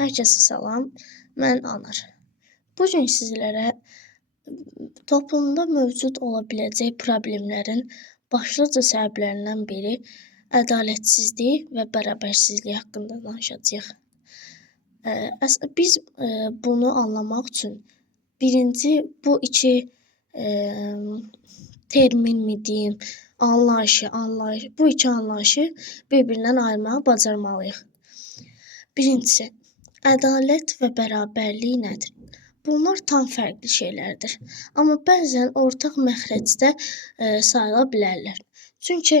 Herkese salam, mən Anar. Bu gün sizlərə toplumda mövcud ola biləcək problemlərin başlıca səbəblərindən biri ədalətsizlik və bərabərsizlik haqqında danışacağıq. Biz bunu anlamaq üçün birinci bu iki termin mi deyim, bu iki anlayışı bir-birindən ayırmağı bacarmalıyıq. Birincisi, ədalət və bərabərlik nədir? Bunlar tam fərqli şeylərdir. Amma bəzən ortaq məxrəcdə sayıla bilərlər. Çünki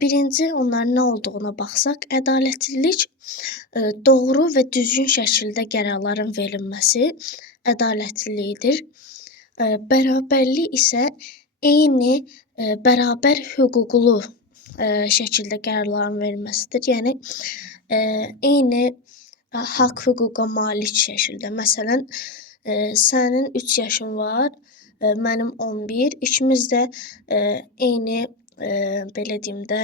birinci onların nə olduğuna baxsaq, ədalətlilik doğru və düzgün şəkildə qərarların verilməsi ədalətlilikdir. Bərabərlik isə eyni bərabər hüquqlu şəkildə qərarların verilməsidir. Yəni eyni haqq hüquqa malik şəkildə. Məsələn, sənin 3 yaşın var, mənim 11, ikimiz də eyni belə deyim də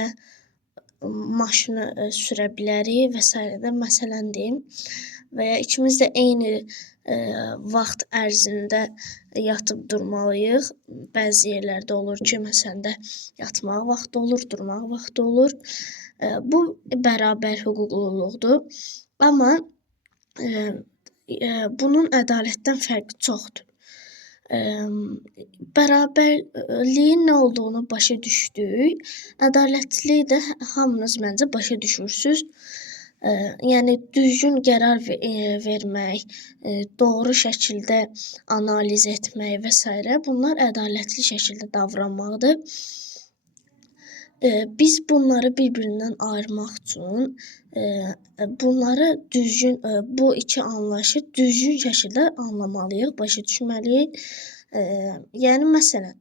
maşını sürə bilərik və s. Məsələn deyim və ya ikimiz də eyni vaxt ərzində yatıb durmalıyıq. Bəzi yerlərdə olur ki, məsələn də yatmaq vaxtı olur, durmaq vaxtı olur. Bu bərabər hüquqluluqdur. Amma bunun ədalətdən fərqi çoxdur. Bərabərliyin nə olduğunu başa düşdük. Ədalətliyi də hamınız məncə başa düşürsüz. Yəni düzgün qərar vermək, doğru şəkildə analiz etmək və s. bunlar ədalətli şəkildə davranmaqdır. Biz bunları bir-birindən ayırmaq üçün bunları bu iki anlayışı düzgün şəkildə anlamalıyıq, başa düşməliyik. Yəni məsələn,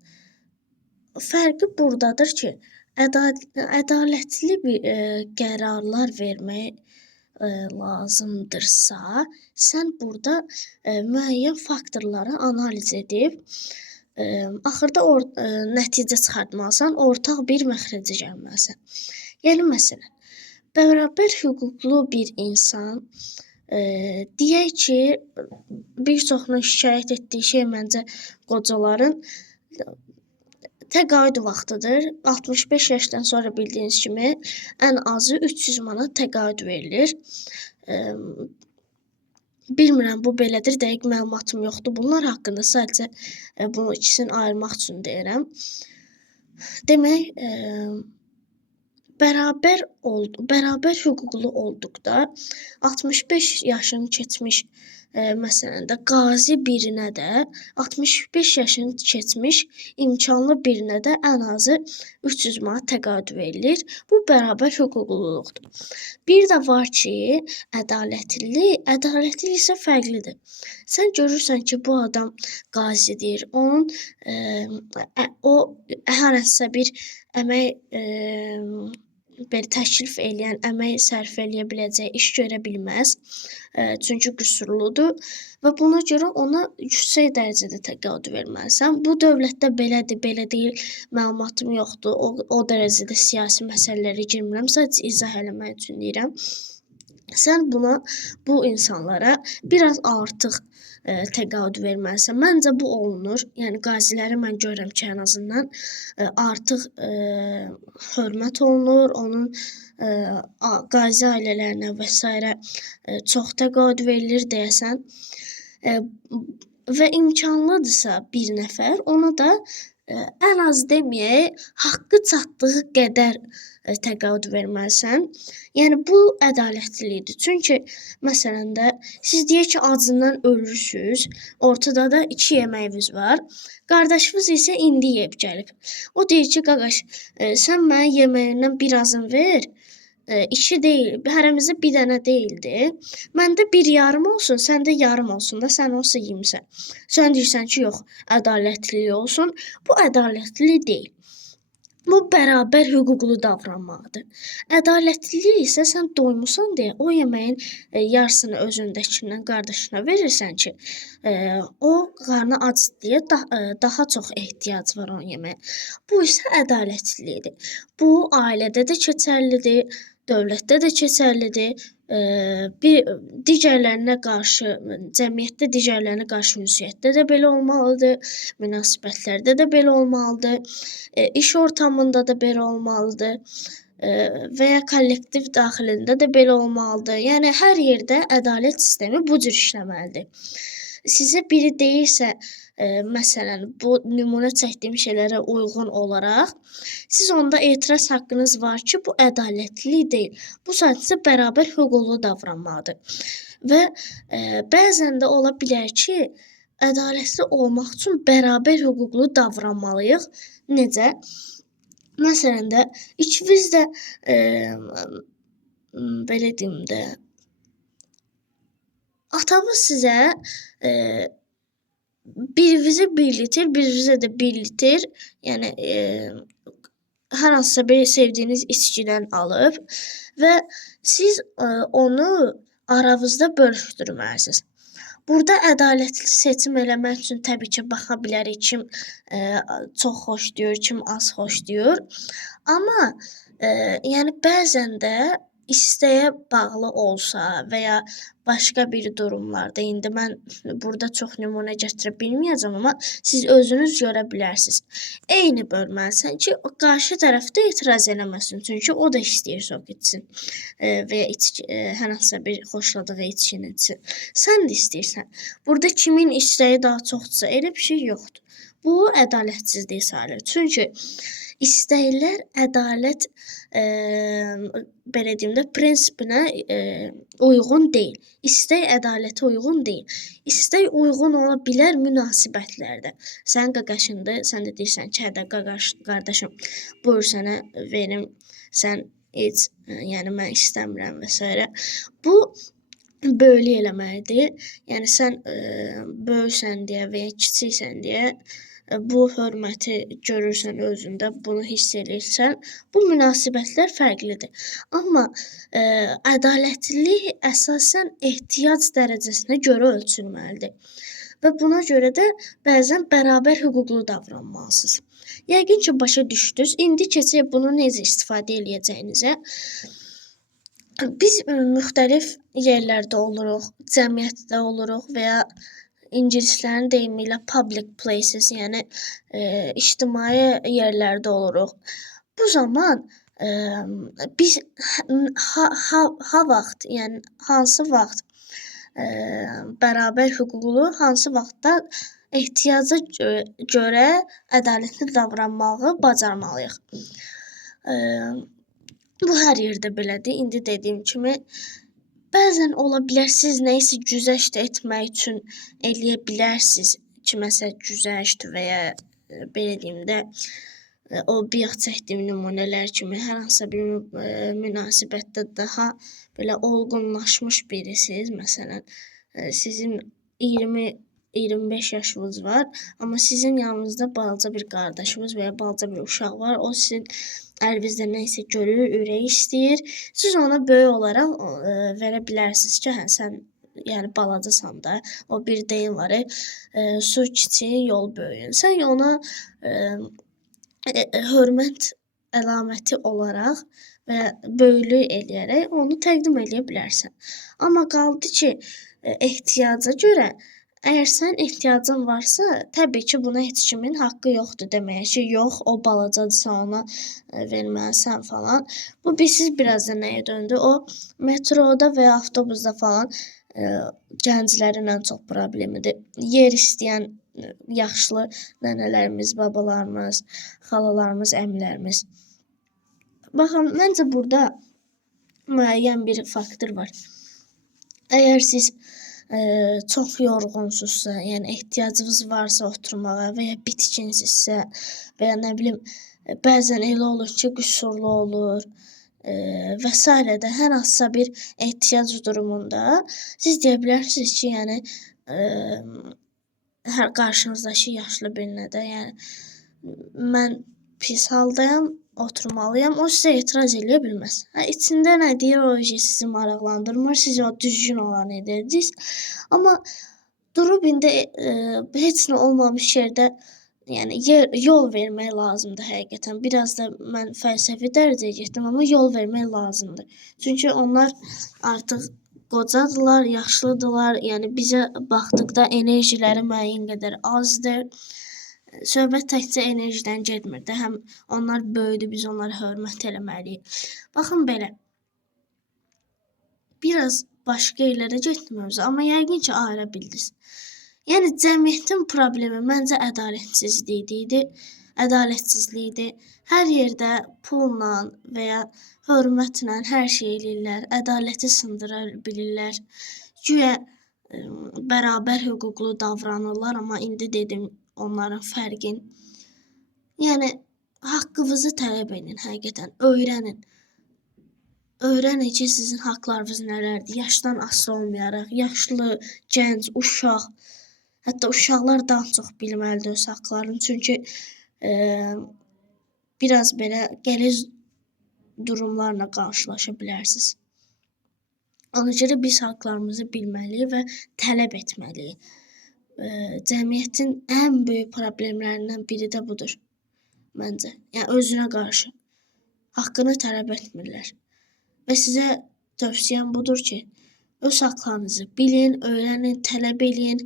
fərqi buradadır ki, ədalətli qərarlar vermək lazımdırsa, sən burada müəyyən faktorları analiz edib axırda nəticə çıxartmalısan, ortaq bir məxrəcə gəlməlisən. Yəni məsələn, bərabər hüquqlu bir insan deyək ki, bir çoxunun şikayət etdiyi şey məncə qocaların təqaüd vaxtıdır. 65 yaşdan sonra bildiyiniz kimi ən azı 300 manat təqaüd verilir. Bilmirəm, bu belədir, dəqiq məlumatım yoxdur. Bunlar haqqında sadəcə bunu ikisini ayırmaq üçün deyirəm. Demək, bərabər hüquqlu olduqda 65 yaşını keçmiş məsələn də qazi birinə də 65 yaşını keçmiş imkanlı birinə də ən azı 300 manat təqaüd verilir. Bu bərabər hüquqluluqdur. Bir də var ki, ədalətlilik isə fərqlidir. Sən görürsən ki, bu adam qazidir, o hər hansısa bir əmək təklif eləyən, əmək sərf eləyə biləcək iş görə bilməz. Çünki qüsurludur və buna görə ona yüksək dərəcədə təqaüd verməlisən. Bu dövlətdə belədir, belə deyil, məlumatım yoxdur. O dərəcədə siyasi məsələlərə girmirəm, sadəcə izah eləmək üçün deyirəm. Sən bu insanlara biraz artıq təqaüd verməlisən. Məncə bu olunur. Yəni qaziləri mən görürəm ki, ən azından artıq hörmət olunur, onun qazi ailələrinə və s. çox təqaüd verilir deyəsən. Və imkanlıdırsa bir nəfər, ona da ən az deməyək, haqqı çatdığı qədər təqaüd verməlisən. Yəni bu ədalətlilikdir. Çünki məsələn də siz deyək ki, acından ölürsüz, ortada da 2 yeməyiniz var. Qardaşınız isə indi yeyib gəlib. O deyir ki, qaqaş, sən mənə yeməyimdən birazını ver. 2 deyil, hərəmizdə bir dənə deyildi. Məndə bir yarım olsun, səndə yarım olsun da, sən olsa yemsən. Sən deyirsən ki, yox, ədalətlilik olsun. Bu ədalətlilik deyil. Bu bərabər hüquqlu davranmaqdır. Ədalətlilik isə sən doymusan deyə o yeməyin yarısını özündəkindən qardaşına verirsən ki, o qarnı ac deyə daha çox ehtiyac var o yeməyə. Bu isə ədalətlilikdir. Bu ailədə də keçərlidir, dövlətdə də keçərlidir. Bir digərlərinə qarşı, cəmiyyətdə digərlərinə qarşı ünsiyyətdə də belə olmalıdır, münasibətlərdə də belə olmalıdır, iş ortamında da belə olmalıdır və ya kollektiv daxilində də belə olmalıdır. Yəni hər yerdə ədalət sistemi bu cür işləməlidir. Sizə biri deyirsə, məsələn, bu nümunə çəkdiyim şeylərə uyğun olaraq, siz onda etiraz haqqınız var ki, bu ədalətli deyil. Bu sadəcə bərabər hüquqlu davranmalıdır. Və bəzən də ola bilər ki, ədalətli olmaq üçün bərabər hüquqlu davranmalıyıq. Necə? Məsələn də ikiniz də belə deyim də, atanız sizə birinizə 1 litr, birinizə də 1 litr, yəni hər hansısa bir sevdiyiniz içkidən alıb və siz onu aranızda bölüşdürməlisiniz. Burada ədalətli seçim eləmək üçün təbii ki, baxa bilərik kim çox xoşlayır, kim az xoşlayır. Amma yəni bəzən də istəyə bağlı olsa və ya başqa bir durumlarda, indi mən burada çox nümunə gətirə bilməyəcəm, amma siz özünüz görə bilərsiniz. Eyni bölməlisən ki, qarşı tərəf də etiraz eləməsin, çünki o da istəyir çox içsin və ya hər hansısa bir xoşladığı içkini içsin. Sən də istəyirsən. Burada kimin istəyi daha çoxdursa, elə bir şey yoxdur. Bu ədalətsizlik sayılır. Çünki istəklər ədalət belə deyim də prinsipinə uyğun deyil. İstək ədalətə uyğun deyil. İstək uyğun ola bilər münasibətlərdə. Sən qaqaşındır, sən də deyirsən ki, hədə qardaşım, buyur sənə verim, sən iç, yəni mən istəmirəm və s. Bu böyle eləməlidir. Yəni sən böyüksən deyə və ya kiçiksən deyə bu hörməti görürsən özündə, bunu hiss edirsən, bu münasibətlər fərqlidir. Amma ədalətlilik əsasən ehtiyac dərəcəsinə görə ölçülməlidir. Və buna görə də bəzən bərabər hüquqlu davranmalısınız. Yəqin ki, başa düşdünüz. İndi keçək bunu necə istifadə eləyəcəyinizə. Biz müxtəlif yerlərdə oluruq, cəmiyyətdə oluruq və ya ingilislərin deyimi ilə public places, yəni ictimai yerlərdə oluruq. Bu zaman biz ha vaxt, yəni hansı vaxt bərabər hüquqlu, hansı vaxtda ehtiyaca görə ədalətli davranmağı bacarmalıyıq. Bu hər yerdə belədir. İndi dediyim kimi, bəzən ola bilər siz nəyisə güzəşt etmək üçün eləyə bilərsiniz. Kiməsə güzəşt və ya belə deyim də, o bayaq çəkdiyim nümunələr kimi hər hansısa bir münasibətdə daha belə olğunlaşmış birisiniz. Məsələn, sizin 20-25 yaşınız var, amma sizin yanınızda balaca bir qardaşınız və ya balaca bir uşaq var. O sizin əlinizdə nəyisə görür, ürəyi istəyir. Siz ona böyük olaraq verə bilərsiniz ki, hə, sən yəni balacasan da, o bir deyim var, su kiçiyin, yol böyüyün. Sən ona hörmət əlaməti olaraq və böyüklük eləyərək onu təqdim eləyə bilərsən. Amma qaldı ki, ehtiyaca görə, əgər sən ehtiyacın varsa, təbii ki, buna heç kimin haqqı yoxdur deməyə ki, yox, o balacadırsa ona verməlisən falan. Bu bilsiz biraz da nəyə döndü? O metroda və ya avtobusda falan gənclərin ən çox problemidir. Yer istəyən yaşlı nənələrimiz, babalarımız, xalalarımız, əmilərimiz. Baxın, məncə burada müəyyən bir faktor var. Əgər siz çox yorğunsuzsa, yəni ehtiyacınız varsa oturmağa və ya bitkinsizsə və ya nə bilim, bəzən elə olur ki, qüsurlu olur və s. də hər hansısa bir ehtiyac durumunda siz deyə bilərsiniz ki, yəni hər qarşınızdakı yaşlı birinə də, yəni mən pis haldayam, oturmalıyam, o sizə etiraz eləyə bilməz. İçində nə deyir, o sizi maraqlandırmır, siz o düzgün olanı edirsiniz. Amma durub indi heç nə olmamış yerdə, Yəni yol vermək lazımdır həqiqətən. Biraz da mən fəlsəfi dərəcəyə getdim, amma yol vermək lazımdır. Çünki onlar artıq qocadılar, yaşlıdılar. Yəni bizə baxdıqda enerjiləri müəyyən qədər azdır. Söhbət təkcə enerjidən getmir də. Həm onlar böyüdü, biz onlara hörmət eləməliyik. Baxın belə. Biraz başqa yerlərə getdim mövzu, amma yəqin ki, ayıra bildiniz. Yəni cəmiyyətin problemi məncə ədalətsizlikdir. Hər yerdə pulla və ya hörmətlə hər şey eləyirlər, ədaləti sındıra bilirlər. Güya bərabər hüquqlu davranırlar, amma indi dedim onların fərqin. Yəni haqqınızı tələb edin həqiqətən, öyrənin. Öyrənin ki, sizin haqlarınız nələrdir? Yaşdan asılı olmayaraq, yaşlı, gənc, uşaq, hətta uşaqlar daha çox bilməlidir öz haqlarını. Çünki biraz belə qəliz durumlarla qarşılaşa bilərsiniz. Ona görə biz haqlarımızı bilməliyik və tələb etməliyik. Cəmiyyətin ən böyük problemlərindən biri də budur məncə. Yəni özünə qarşı haqqını tələb etmirlər. Və sizə tövsiyəm budur ki, öz haqlarınızı bilin, öyrənin, tələb eləyin.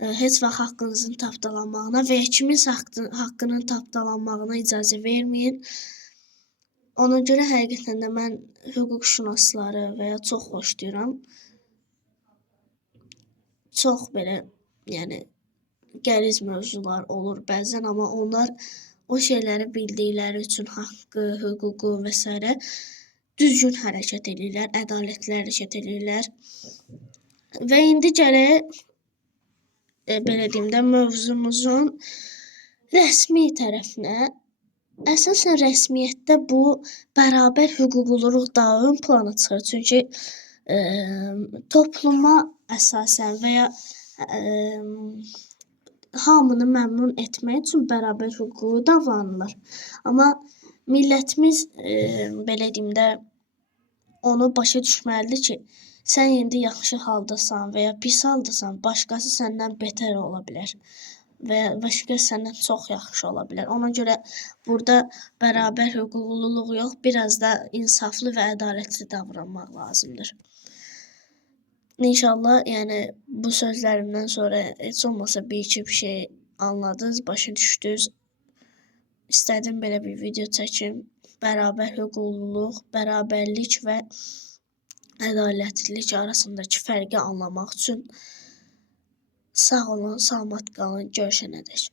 Heç vaxt haqqınızın tapdalanmağına və ya kiminsə haqqının tapdalanmağına icazə verməyin. Ona görə həqiqətən də mən hüquqşünasları və ya çox xoşlayıram. Çox belə, yəni qəliz mövzular olur bəzən, amma onlar o şeyləri bildikləri üçün haqqı, hüququ və s. düzgün hərəkət edirlər, ədalətli hərəkət edirlər. Və indi gələk belə deyim də mövzumuzun rəsmi tərəfinə. Əsasən rəsmiyyətdə bu bərabər hüquqluluq daha ön plana çıxır. Çünki topluma əsasən və ya hamını məmnun etmək üçün bərabər hüququ davranırlar. Amma millətimiz belə deyim də onu başa düşməlidir ki, sən indi yaxşı haldasan və ya pis haldasan, başqası səndən betər ola bilər və ya başqası səndən çox yaxşı ola bilər. Ona görə burada bərabər hüquqluluq yox, biraz da insaflı və ədalətli davranmaq lazımdır. İnşallah, yəni bu sözlərimdən sonra heç olmasa bir-iki bir şey anladınız, başa düşdünüz. İstədim belə bir video çəkim. Bərabər hüquqluluq, bərabərlik və ədalətlilik arasındakı fərqi anlamaq üçün. Sağ olun, salamat qalın, görüşənədək.